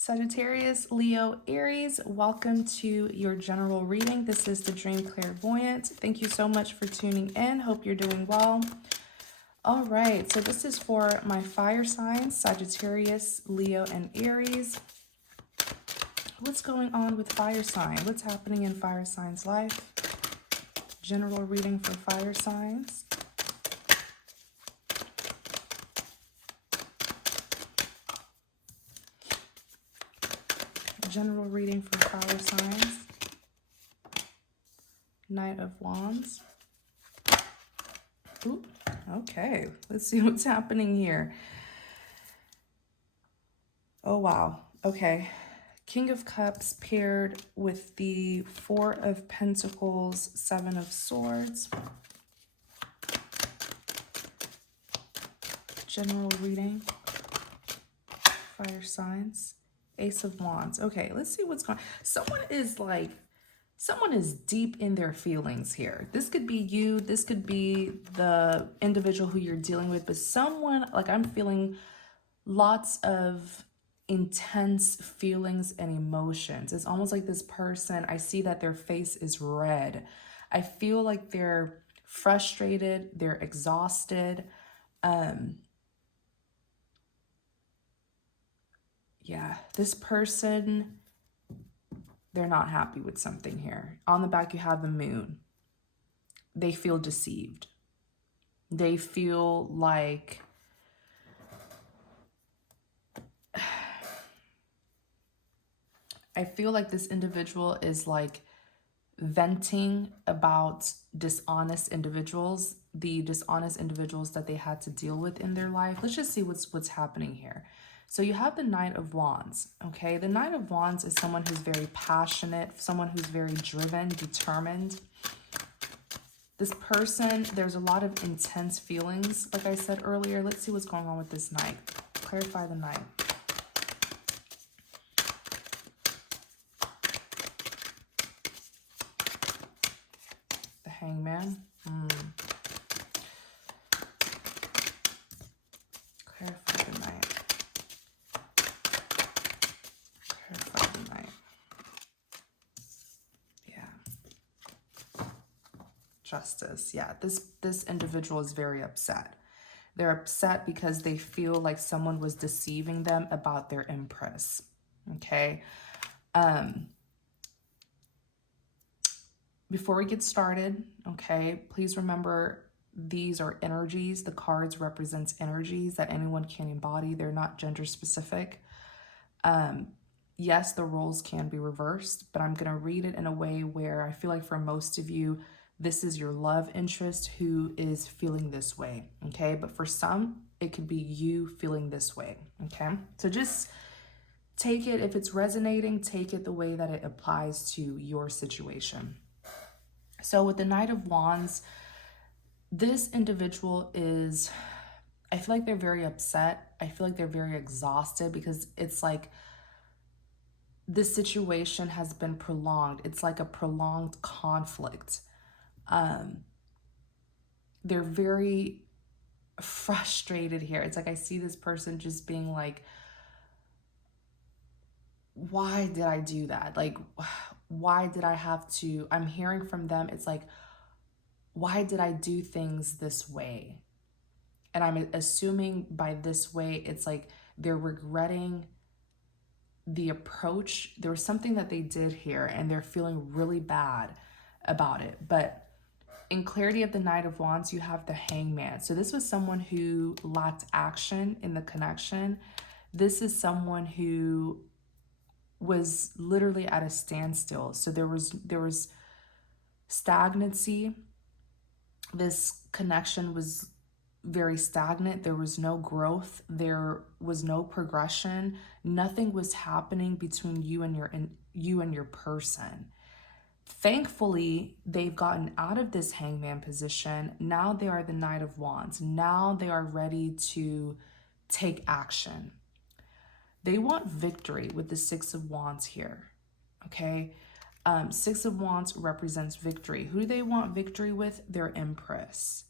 Sagittarius, Leo, Aries, welcome to your general reading. This is the Dream Clairvoyant. Thank you so much for tuning in. Hope you're doing well. All right, so this is for my fire signs, Sagittarius, Leo, and Aries. What's going on with fire sign? What's happening in fire signs' life? General reading for fire signs. General reading for fire signs. Knight of Wands. Ooh, okay, let's see what's happening here. Oh, wow. Okay. King of Cups paired with the Four of Pentacles, Seven of Swords. General reading. Fire signs. Ace of Wands. Okay, let's see what's going on. Someone is deep in their feelings here. This could be you. This could be the individual who you're dealing with. But someone, like, I'm feeling lots of intense feelings and emotions. It's almost like this person, I see that their face is red. I feel like they're frustrated. They're exhausted. Yeah, this person, they're not happy with something here. On the back, you have the moon. They feel deceived. They feel like I feel like this individual is like venting about dishonest individuals, the dishonest individuals that they had to deal with in their life. Let's just see what's happening here. So you have the Knight of Wands, okay? The Knight of Wands is someone who's very passionate, someone who's very driven, determined. This person, there's a lot of intense feelings, like I said earlier. Let's see what's going on with this Knight. Clarify the Knight. The Hangman. Clarify the Knight. Justice. Yeah, this individual is very upset. They're upset because they feel like someone was deceiving them about their empress. Okay. Before we get started, okay, please remember these are energies. The cards represents energies that anyone can embody. They're not gender specific. Yes, the roles can be reversed, but I'm going to read it in a way where I feel like for most of you, this is your love interest who is feeling this way, okay? But for some, it could be you feeling this way, okay? So just take it, if it's resonating, take it the way that it applies to your situation. So with the Knight of Wands, this individual is, I feel like they're very upset. I feel like they're very exhausted because it's like this situation has been prolonged. It's like a prolonged conflict. They're very frustrated here. It's like I see this person just being like, why did I do that? Like, why did I have to? I'm hearing from them. It's like, why did I do things this way? And I'm assuming by this way, it's like they're regretting the approach. There was something that they did here and they're feeling really bad about it. But in clarity of the Knight of Wands, you have the Hangman. So this was someone who lacked action in the connection. This is someone who was literally at a standstill. So there was stagnancy. This connection was very stagnant. There was no growth. There was no progression. Nothing was happening between you and your person. Thankfully, they've gotten out of this Hangman position. Now they are the Knight of Wands. Now they are ready to take action. They want victory with the Six of Wands here, okay? Six of Wands represents victory. Who do they want victory with? Their empress,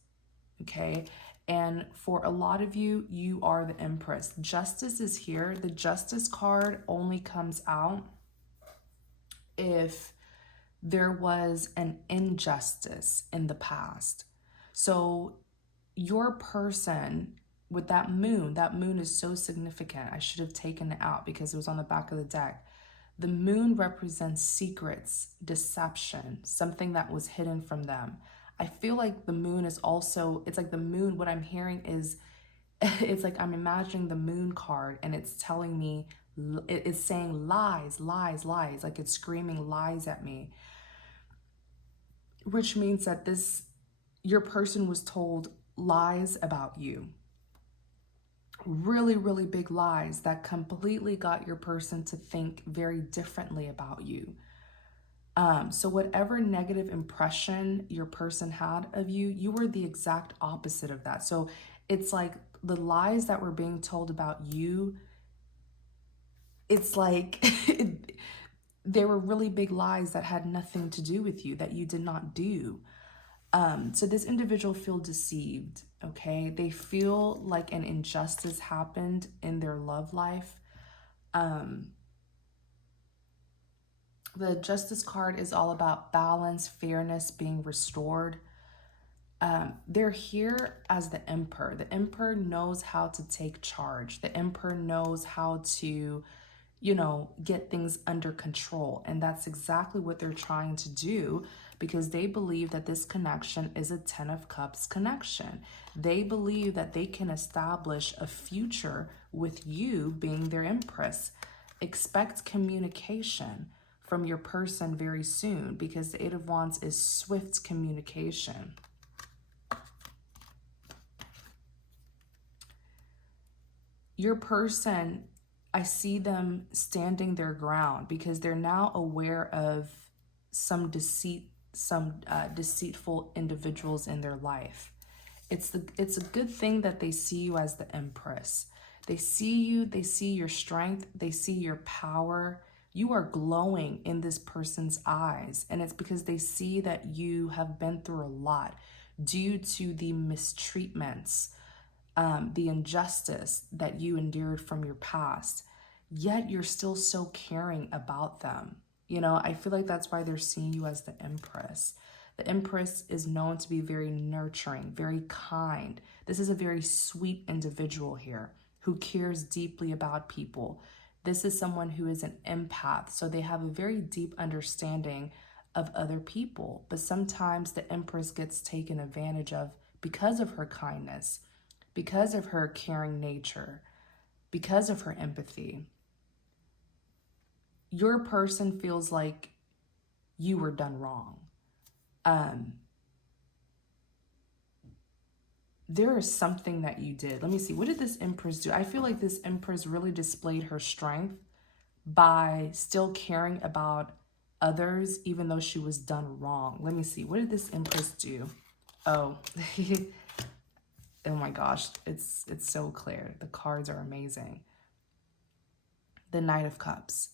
okay? And for a lot of you, you are the Empress. Justice is here. The Justice card only comes out if there was an injustice in the past. So your person with that moon is so significant. I should have taken it out because it was on the back of the deck. The moon represents secrets, deception, something that was hidden from them. I feel like the moon is also, it's like the moon, what I'm hearing is, it's like I'm imagining the moon card and it's telling me, it's saying lies, lies, lies, like it's screaming lies at me, which means that your person was told lies about you. Really, really big lies that completely got your person to think very differently about you. So whatever negative impression your person had of you, you were the exact opposite of that. So it's like the lies that were being told about you, it's like they were really big lies that had nothing to do with you, that you did not do. So this individual feel deceived, okay? They feel like an injustice happened in their love life. The Justice card is all about balance, fairness, being restored. They're here as the Emperor. The Emperor knows how to take charge. The Emperor knows how to, get things under control. And that's exactly what they're trying to do, because they believe that this connection is a 10 of Cups connection. They believe that they can establish a future with you being their Empress. Expect communication from your person very soon, because the Eight of Wands is swift communication. Your person, I see them standing their ground because they're now aware of some deceitful individuals in their life. It's a good thing that they see you as the Empress. They see you, they see your strength, they see your power. You are glowing in this person's eyes, and it's because they see that you have been through a lot due to the mistreatments, the injustice that you endured from your past, yet you're still so caring about them. I feel like that's why they're seeing you as the Empress. The Empress is known to be very nurturing, very kind. This is a very sweet individual here who cares deeply about people. This is someone who is an empath, so they have a very deep understanding of other people. But sometimes the Empress gets taken advantage of because of her kindness, because of her caring nature, because of her empathy. Your person feels like you were done wrong. There is something that you did. Let me see. What did this Empress do? I feel like this Empress really displayed her strength by still caring about others, even though she was done wrong. Let me see. What did this Empress do? Oh, oh my gosh. It's so clear. The cards are amazing. The Knight of Cups.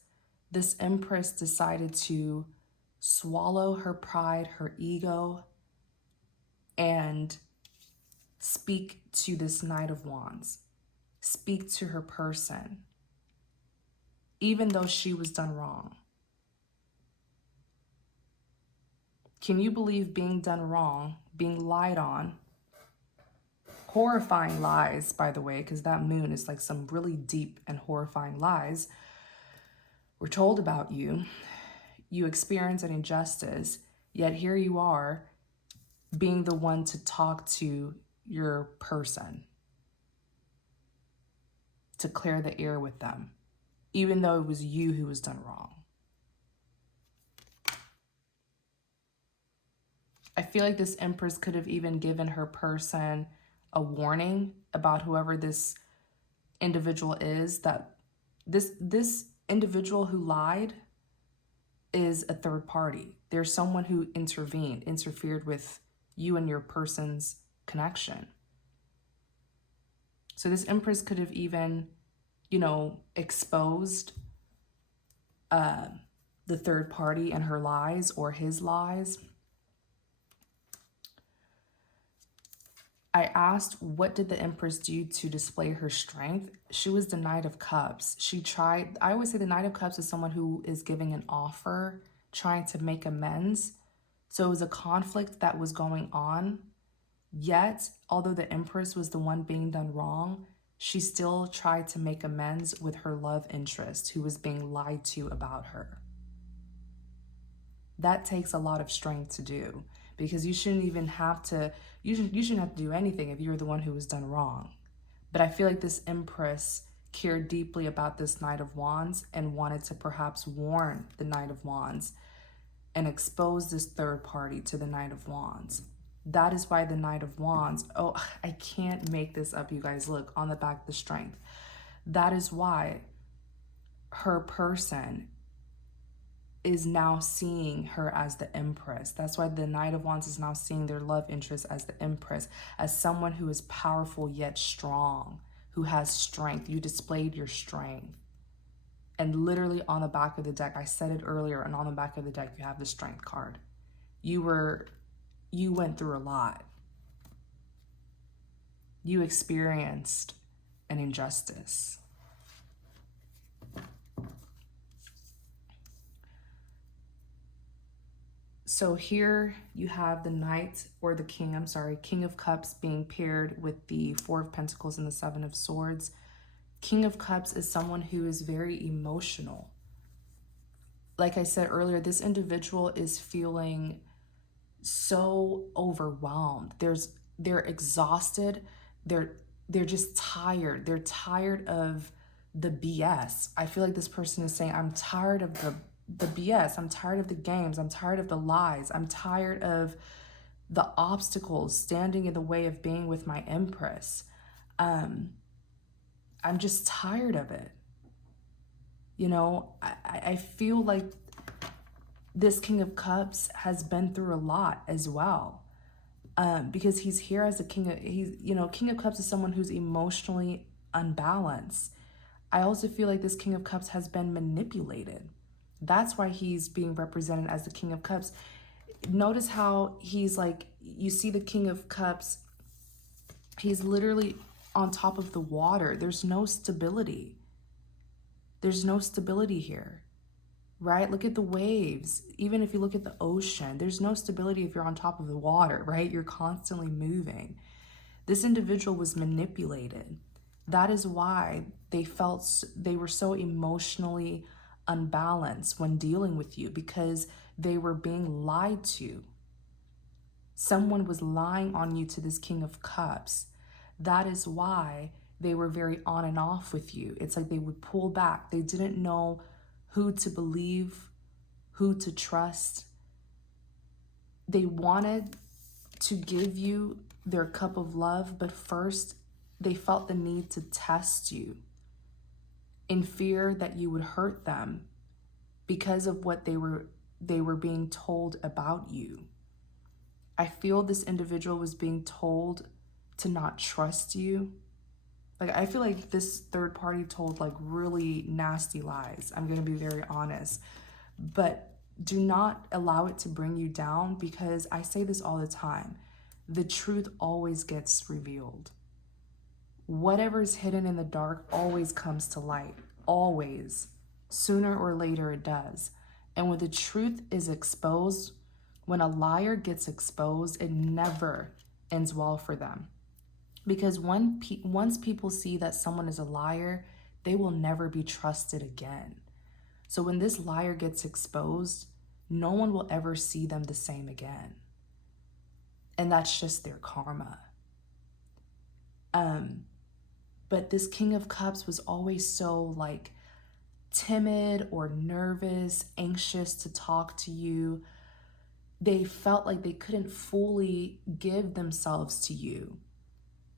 This Empress decided to swallow her pride, her ego, and speak to this Knight of Wands. Speak to her person, even though she was done wrong. Can you believe being done wrong, being lied on? Horrifying lies, by the way, because that moon is like some really deep and horrifying lies were told about you. You experience an injustice, yet here you are being the one to talk to your person, to clear the air with them, even though it was you who was done wrong. I feel like this Empress could have even given her person a warning about whoever this individual is, that this individual who lied is a third party. There's someone who interfered with you and your person's connection. So this Empress could have even, exposed the third party and her lies or his lies. I asked, what did the Empress do to display her strength? She was the Knight of Cups. She tried, I always say the Knight of Cups is someone who is giving an offer, trying to make amends. So it was a conflict that was going on. Yet, although the Empress was the one being done wrong, she still tried to make amends with her love interest who was being lied to about her. That takes a lot of strength to do, because you shouldn't even have to, you shouldn't have to do anything if you're the one who was done wrong. But I feel like this Empress cared deeply about this Knight of Wands and wanted to perhaps warn the Knight of Wands and expose this third party to the Knight of Wands. That is why the Knight of Wands, oh, I can't make this up, you guys. Look, on the back, the strength. That is why her person is now seeing her as the Empress. That's why the Knight of Wands is now seeing their love interest as the Empress, as someone who is powerful yet strong, who has strength. You displayed your strength. And literally on the back of the deck, I said it earlier, and on the back of the deck, you have the Strength card. You went through a lot. You experienced an injustice. So here you have the Knight, or the King, I'm sorry, King of Cups being paired with the Four of Pentacles and the Seven of Swords. King of Cups is someone who is very emotional. Like I said earlier, this individual is feeling so overwhelmed. They're exhausted. They're just tired. They're tired of the BS. I feel like this person is saying, I'm tired of the BS. I'm tired of the games. I'm tired of the lies. I'm tired of the obstacles standing in the way of being with my Empress. I'm just tired of it. You know, I feel like this King of Cups has been through a lot as well. Because he's here as a king of, King of Cups is someone who's emotionally unbalanced. I also feel like this King of Cups has been manipulated. That's why he's being represented as the King of Cups. Notice how he's like, you see the King of Cups, he's literally on top of the water. There's no stability. There's no stability here, right? Look at the waves. Even if you look at the ocean, there's no stability if you're on top of the water, right? You're constantly moving. This individual was manipulated. That is why they were so emotionally unbalanced when dealing with you, because they were being lied to. Someone was lying on you to this King of Cups. That is why they were very on and off with you. It's like they would pull back. They didn't know who to believe, who to trust. They wanted to give you their cup of love, but first they felt the need to test you in fear that you would hurt them because of what they were being told about you. I feel this individual was being told to not trust you. Like, I feel like this third party told like really nasty lies. I'm going to be very honest. But do not allow it to bring you down, because I say this all the time. The truth always gets revealed. Whatever is hidden in the dark always comes to light. Always. Sooner or later it does. And when the truth is exposed, when a liar gets exposed, it never ends well for them. Because once people see that someone is a liar, they will never be trusted again. So when this liar gets exposed, no one will ever see them the same again. And that's just their karma. But this King of Cups was always so like timid or nervous, anxious to talk to you. They felt like they couldn't fully give themselves to you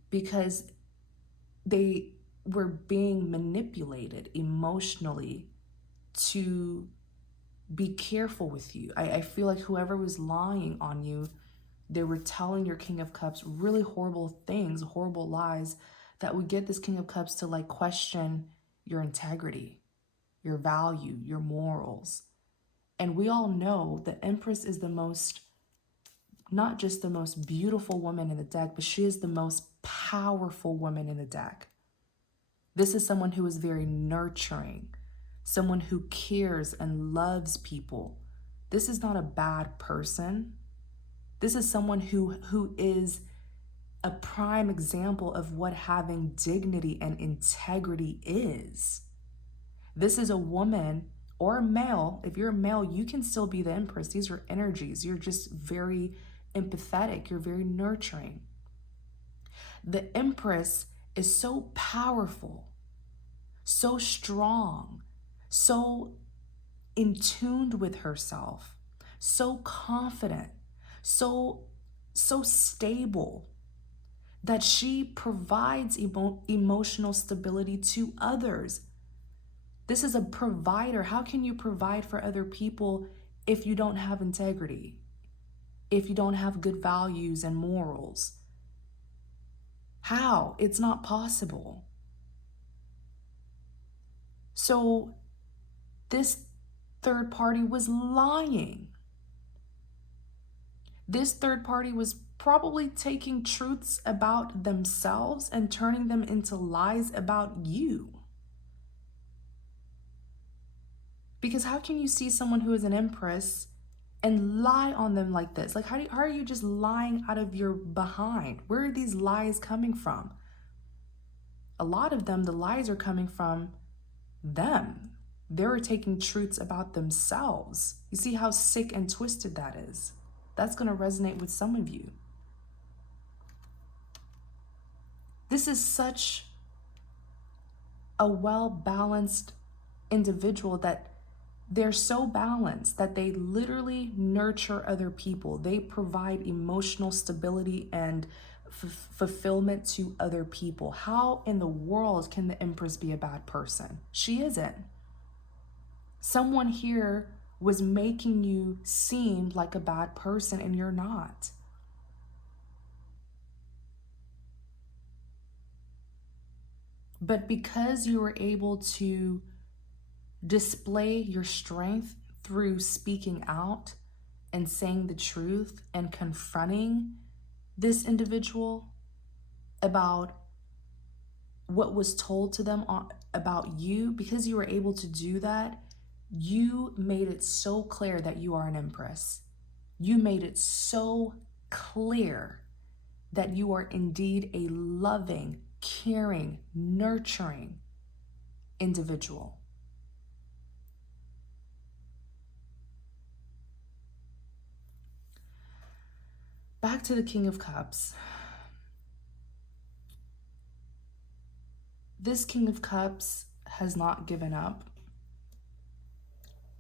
because they were being manipulated emotionally to be careful with you. I feel like whoever was lying on you, they were telling your King of Cups really horrible things, horrible lies that would get this King of Cups to like question your integrity, your value, your morals. And we all know the Empress is the most not just the most beautiful woman in the deck, but she is the most powerful woman in the deck. This is someone who is very nurturing, someone who cares and loves people. This is not a bad person. This is someone who is a prime example of what having dignity and integrity is. This is a woman or a male. If you're a male, you can still be the empress. These are energies. You're just very empathetic. You're very nurturing. The empress is so powerful, so strong, so in tune with herself, so confident, so stable, that she provides emotional stability to others. This is a provider. How can you provide for other people if you don't have integrity? If you don't have good values and morals? How? It's not possible. So this third party was lying. This third party was probably taking truths about themselves and turning them into lies about you. Because how can you see someone who is an empress and lie on them like this? Like, how are you just lying out of your behind? Where are these lies coming from? A lot of them, the lies are coming from them. They're taking truths about themselves. You see how sick and twisted that is? That's going to resonate with some of you. This is such a well-balanced individual that they're so balanced that they literally nurture other people. They provide emotional stability and fulfillment to other people. How in the world can the empress be a bad person? She isn't. Someone here was making you seem like a bad person and you're not. But because you were able to display your strength through speaking out and saying the truth and confronting this individual about what was told to them about you, because you were able to do that, you made it so clear that you are an empress. You made it so clear that you are indeed a loving, caring, nurturing individual. Back to the King of Cups. This King of Cups has not given up.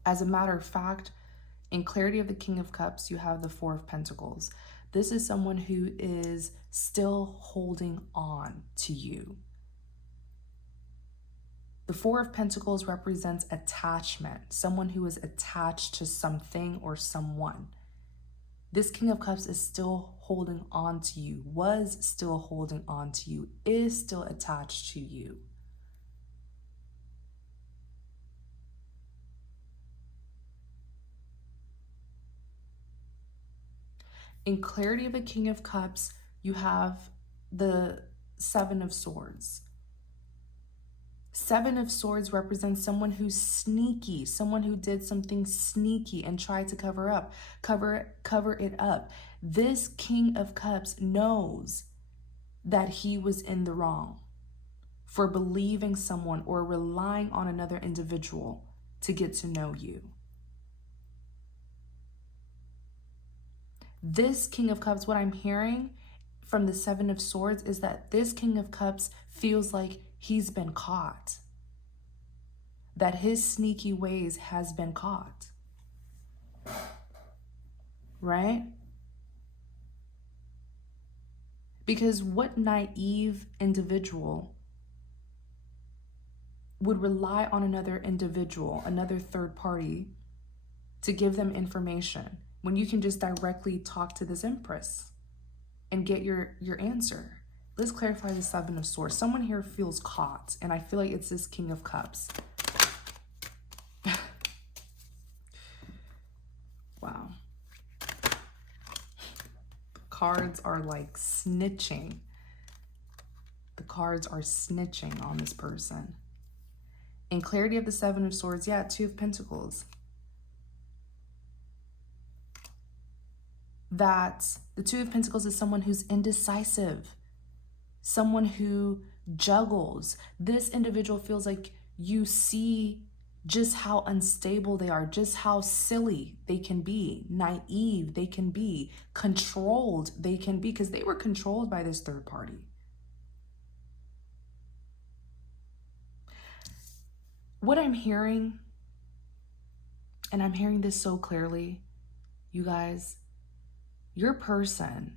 As a matter of fact, in clarity of the King of Cups, you have the Four of Pentacles. This is someone who is still holding on to you. The Four of Pentacles represents attachment, someone who is attached to something or someone. This King of Cups is still holding on to you, was still holding on to you, is still attached to you. In clarity of the King of Cups, you have the Seven of Swords. Seven of Swords represents someone who's sneaky, someone who did something sneaky and tried to cover it up. This King of Cups knows that he was in the wrong for believing someone or relying on another individual to get to know you. This King of Cups, what I'm hearing from the Seven of Swords is that this King of Cups feels like he's been caught, that his sneaky ways has been caught, right? Because what naive individual would rely on another individual, another third party, to give them information when you can just directly talk to this Empress and get your answer? Let's clarify the Seven of Swords. Someone here feels caught, and I feel like it's this King of Cups. Wow. cards are like snitching. The cards are snitching on this person. In clarity of the Seven of Swords, yeah, Two of Pentacles. That the Two of Pentacles is someone who's indecisive, someone who juggles. This individual feels like you see just how unstable they are, just how silly they can be, naive they can be, controlled they can be, because they were controlled by this third party. What I'm hearing, and I'm hearing this so clearly, you guys, your person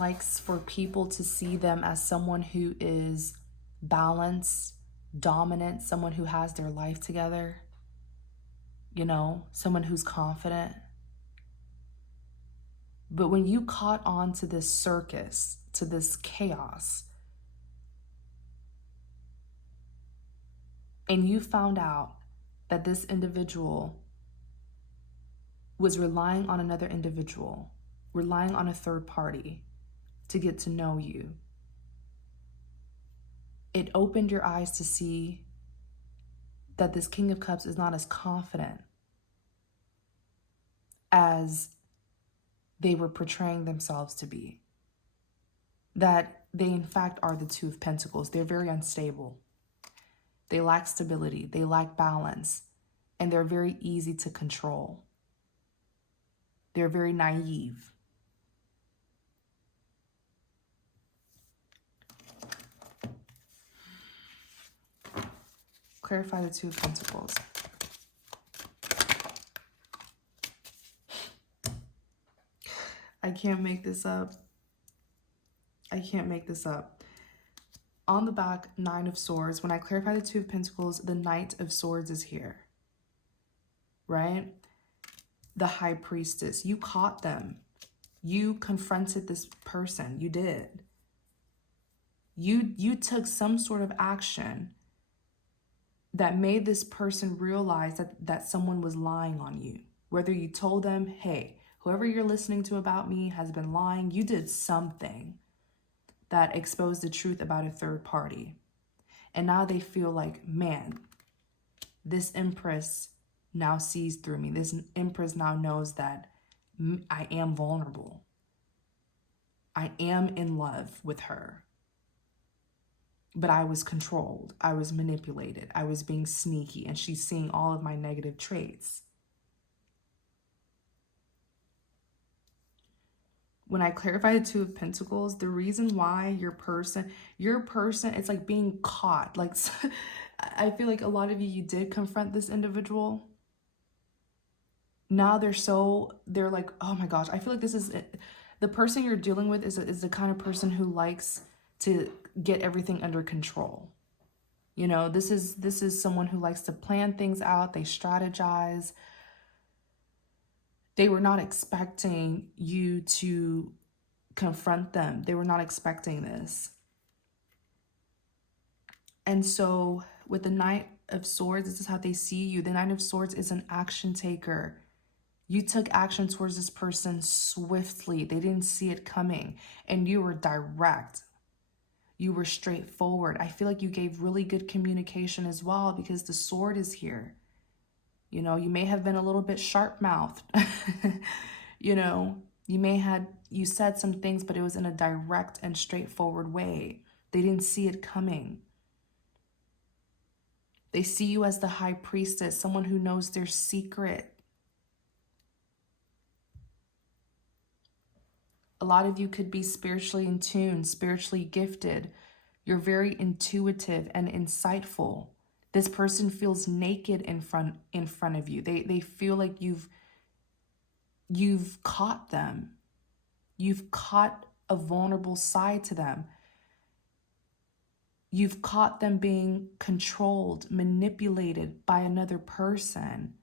likes for people to see them as someone who is balanced, dominant, someone who has their life together, you know, someone who's confident. But when you caught on to this circus, to this chaos, and you found out that this individual was relying on another individual, relying on a third party to get to know you, it opened your eyes to see that this King of Cups is not as confident as they were portraying themselves to be. That they in fact are the Two of Pentacles. They're very unstable. They lack stability. They lack balance. And they're very easy to control. They're very naive. Clarify the Two of Pentacles. I can't make this up. I can't make this up. On the back, Nine of Swords. When I clarify the Two of Pentacles, the Knight of Swords is here. Right? The High Priestess. You caught them. You confronted this person. You did. You took some sort of action that made this person realize that someone was lying on you. Whether you told them, hey, whoever you're listening to about me has been lying, you did something that exposed the truth about a third party. And now they feel like, man, this Empress now sees through me. This Empress now knows that I am vulnerable. I am in love with her. But I was controlled. I was manipulated. I was being sneaky, and she's seeing all of my negative traits. When I clarify the Two of Pentacles, the reason why your person, it's like being caught. Like, I feel like a lot of you did confront this individual. Now they're like, oh my gosh, I feel like this is, the person you're dealing with is the kind of person who likes to get everything under control. You know, this is someone who likes to plan things out. They strategize. They were not expecting you to confront them. They were not expecting this. And so with the Knight of Swords, this is how they see you. The Knight of Swords is an action taker. You took action towards this person swiftly. They didn't see it coming. And you were direct. You were straightforward. I feel like you gave really good communication as well, because the sword is here. You know, you may have been a little bit sharp-mouthed. You know, you said some things, but it was in a direct and straightforward way. They didn't see it coming. They see you as the High Priestess, someone who knows their secret. A lot of you could be spiritually in tune, spiritually gifted. You're very intuitive and insightful. This person feels naked in front of you. They feel like you've caught them. You've caught a vulnerable side to them. You've caught them being controlled, manipulated by another person.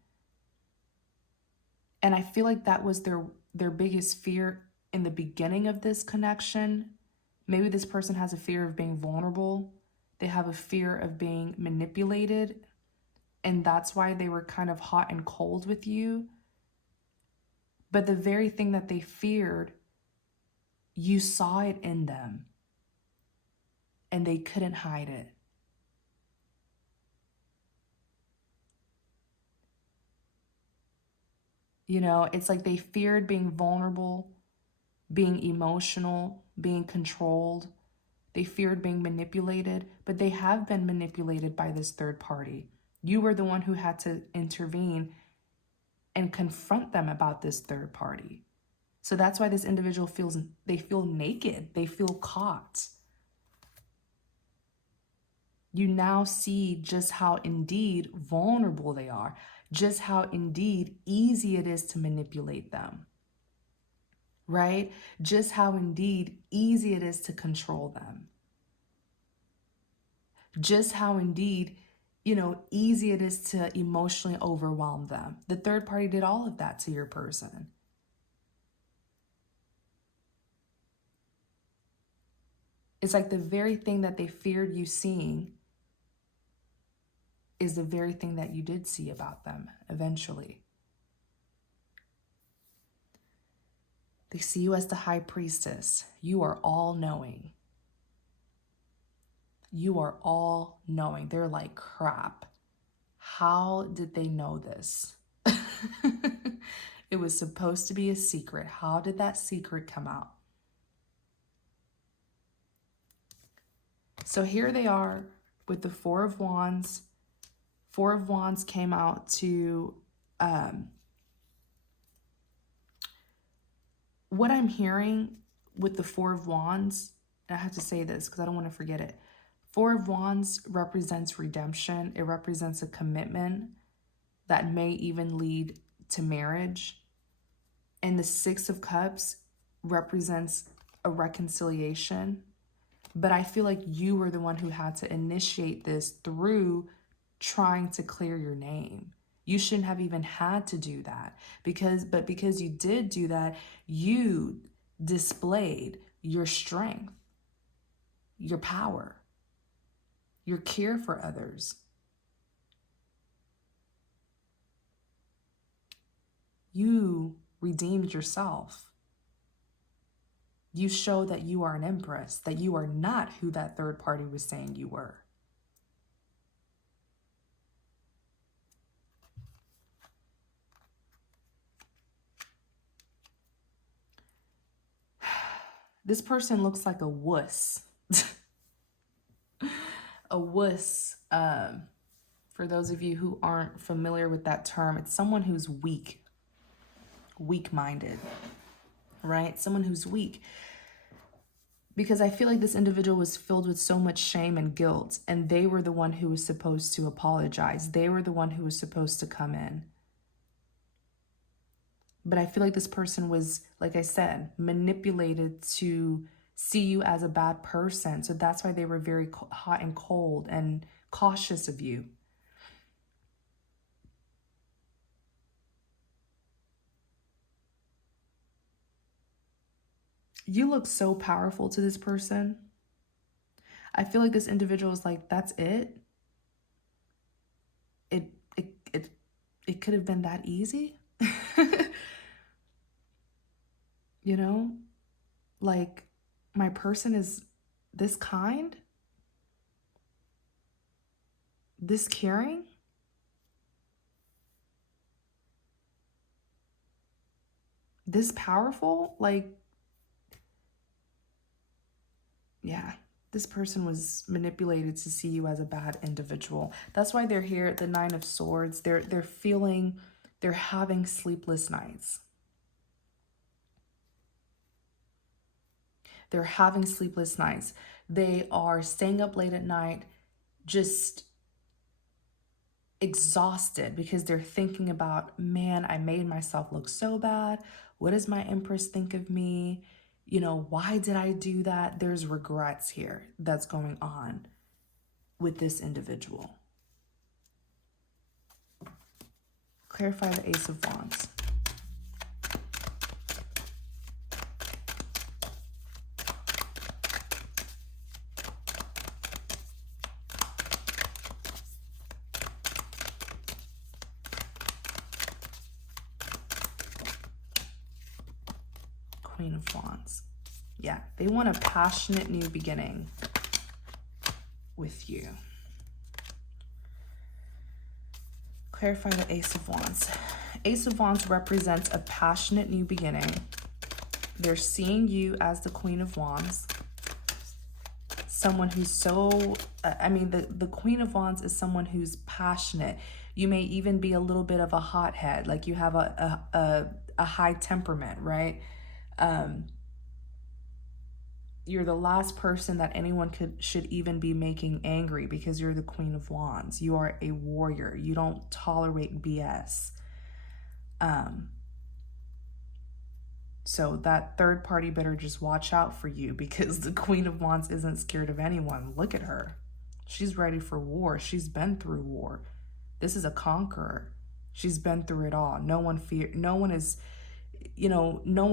And I feel like that was their biggest fear in the beginning of this connection. Maybe this person has a fear of being vulnerable. They have a fear of being manipulated. And that's why they were kind of hot and cold with you. But the very thing that they feared, you saw it in them and they couldn't hide it. You know, it's like they feared being vulnerable, being emotional, being controlled. They feared being manipulated, but they have been manipulated by this third party. You were the one who had to intervene and confront them about this third party. So that's why this individual they feel naked. They feel caught. You now see just how indeed vulnerable they are, just how indeed easy it is to manipulate them, right? Just how indeed easy it is to control them. Just how indeed, easy it is to emotionally overwhelm them. The third party did all of that to your person. It's like the very thing that they feared you seeing is the very thing that you did see about them eventually. They see you as the high priestess. You are all knowing. You are all knowing. They're like, crap. How did they know this? It was supposed to be a secret. How did that secret come out? So here they are with the Four of Wands. Four of Wands came out to, what I'm hearing with the Four of Wands, and I have to say this because I don't want to forget it. Four of Wands represents redemption. It represents a commitment that may even lead to marriage. And the Six of Cups represents a reconciliation. But I feel like you were the one who had to initiate this through trying to clear your name. You shouldn't have even had to do that. But because you did do that, you displayed your strength, your power, your care for others. You redeemed yourself. You show that you are an empress, that you are not who that third party was saying you were. This person looks like a wuss. A wuss. For those of you who aren't familiar with that term, it's someone who's weak-minded, right? Someone who's weak. Because I feel like this individual was filled with so much shame and guilt, and they were the one who was supposed to apologize. They were the one who was supposed to come in. But I feel like this person was, like I said, manipulated to see you as a bad person. So that's why they were very hot and cold and cautious of you. You look so powerful to this person. I feel like this individual is like, that's it. It could have been that easy. You know, like my person is this kind, this caring. This powerful, like, yeah, this person was manipulated to see you as a bad individual. That's why they're here at the Nine of Swords. They're having sleepless nights. They're having sleepless nights. They are staying up late at night, just exhausted because they're thinking about, man, I made myself look so bad. What does my empress think of me? You know, why did I do that? There's regrets here that's going on with this individual. Clarify the Ace of Wands. of Wands. Yeah, they want a passionate new beginning with you. Clarify the Ace of Wands. Ace of Wands represents a passionate new beginning. They're seeing you as the Queen of Wands. Someone who's so, the Queen of Wands is someone who's passionate. You may even be a little bit of a hothead, like you have a high temperament, right? You're the last person that anyone should even be making angry because you're the Queen of Wands. You are a warrior. You don't tolerate BS. So that third party better just watch out for you, because the Queen of Wands isn't scared of anyone. Look at her. She's ready for war. She's been through war. This is a conqueror. She's been through it all. No one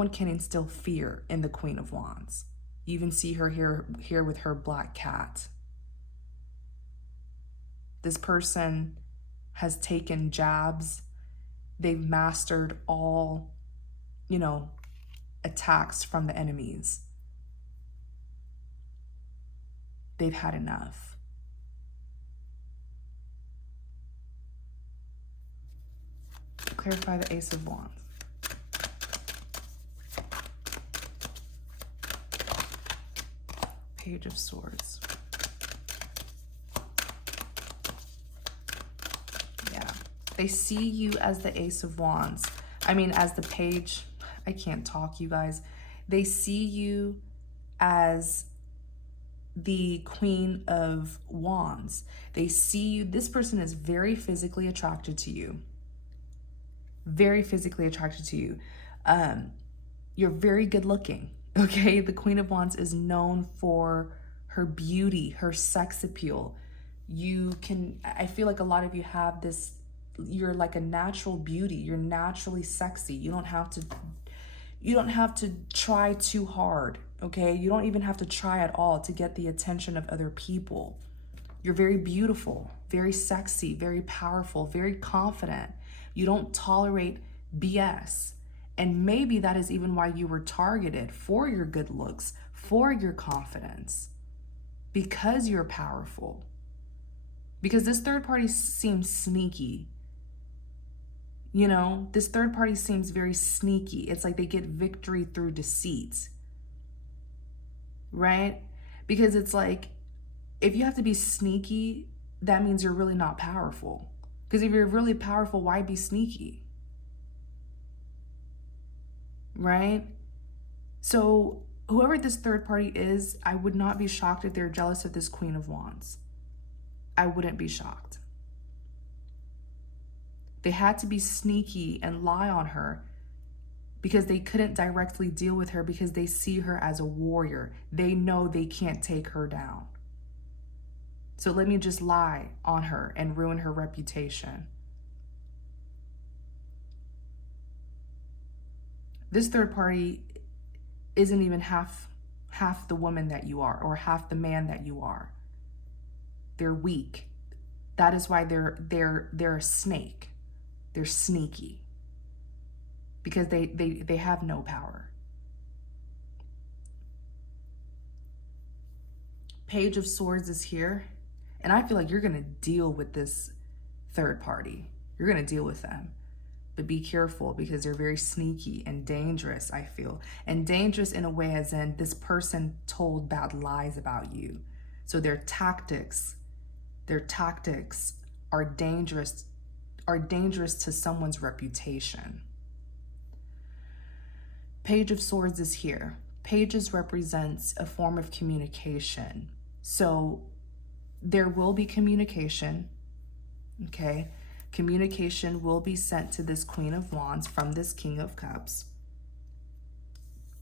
can instill fear in the Queen of Wands. You even see her here with her black cat. This person has taken jabs. They've mastered all, attacks from the enemies. They've had enough. Clarify the Ace of Wands. Page of Swords. Yeah. They see you as the Ace of Wands. As the Page. I can't talk, you guys. They see you as the Queen of Wands. They see you. This person is very physically attracted to you. Very physically attracted to you. You're very good looking. Okay, the Queen of Wands is known for her beauty, her sex appeal. I feel like a lot of you have this, you're like a natural beauty. You're naturally sexy. You don't have to try too hard, okay? You don't even have to try at all to get the attention of other people. You're very beautiful, very sexy, very powerful, very confident. You don't tolerate BS. And maybe that is even why you were targeted, for your good looks, for your confidence, because you're powerful. Because this third party seems sneaky. This third party seems very sneaky. It's like they get victory through deceit, right? Because it's like, if you have to be sneaky, that means you're really not powerful. Because if you're really powerful, why be sneaky? Right? So whoever this third party is, I would not be shocked if they're jealous of this Queen of Wands. I wouldn't be shocked. They had to be sneaky and lie on her because they couldn't directly deal with her, because they see her as a warrior. They know they can't take her down. So let me just lie on her and ruin her reputation. This third party isn't even half the woman that you are, or half the man that you are. They're weak. That is why they're a snake. They're sneaky. Because they have no power. Page of Swords is here. And I feel like you're going to deal with this third party. You're going to deal with them. But be careful, because they're very sneaky and dangerous, I feel. And dangerous in a way as in this person told bad lies about you. So their tactics are dangerous to someone's reputation. Page of Swords is here. Pages represents a form of communication. So there will be communication, okay? Communication will be sent to this Queen of Wands from this King of Cups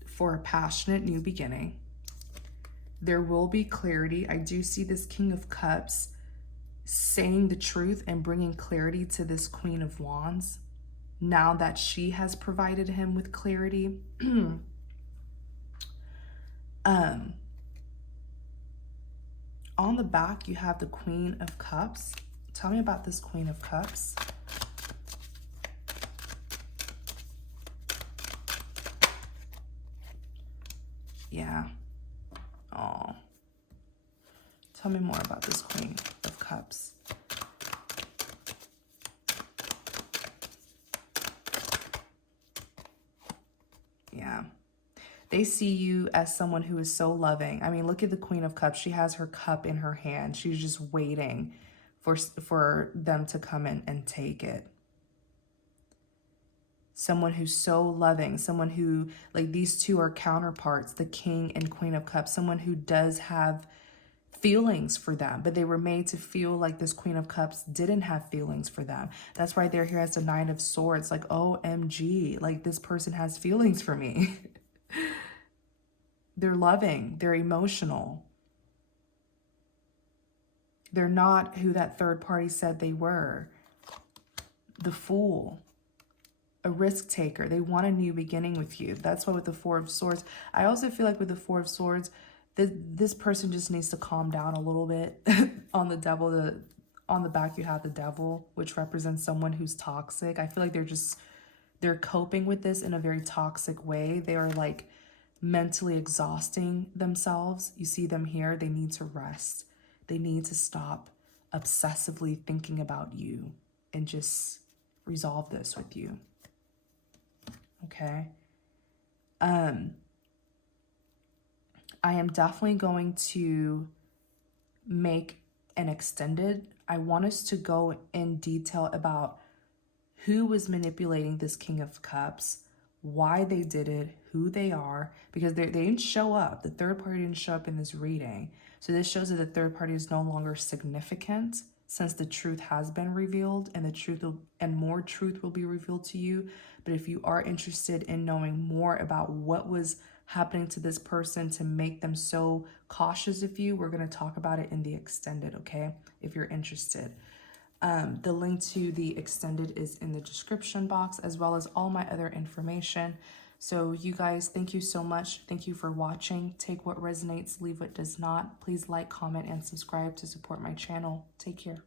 for a passionate new beginning. There will be clarity. I do see this King of Cups saying the truth and bringing clarity to this Queen of Wands now that she has provided him with clarity. On the back, you have the Queen of Cups. Tell me about this Queen of Cups. Yeah. Oh. Tell me more about this Queen of Cups. Yeah. They see you as someone who is so loving. I mean, look at the Queen of Cups. She has her cup in her hand. She's just waiting for them to come in and take it. Someone who's so loving, someone who, like, these two are counterparts, the King and Queen of Cups, someone who does have feelings for them, but they were made to feel like this Queen of Cups didn't have feelings for them. That's why they're here as the Nine of Swords, like, OMG, like, this person has feelings for me. They're loving, they're emotional. They're not who that third party said they were. The Fool, a risk taker. They want a new beginning with you. That's why with the Four of Swords, I also feel like with the Four of Swords, this person just needs to calm down a little bit. On the Devil, on the back you have the Devil, which represents someone who's toxic. I feel like they're coping with this in a very toxic way. They are like mentally exhausting themselves. You see them here. They need to rest. They need to stop obsessively thinking about you and just resolve this with you. Okay. I am definitely going to make an extended. I want us to go in detail about who was manipulating this King of Cups, why they did it, who they are, because they didn't show up. The third party didn't show up in this reading. So this shows that the third party is no longer significant since the truth has been revealed, and more truth will be revealed to you. But if you are interested in knowing more about what was happening to this person to make them so cautious of you, we're going to talk about it in the extended, okay? If you're interested. The link to the extended is in the description box, as well as all my other information. So you guys, thank you so much. Thank you for watching. Take what resonates, leave what does not. Please like, comment, and subscribe to support my channel. Take care.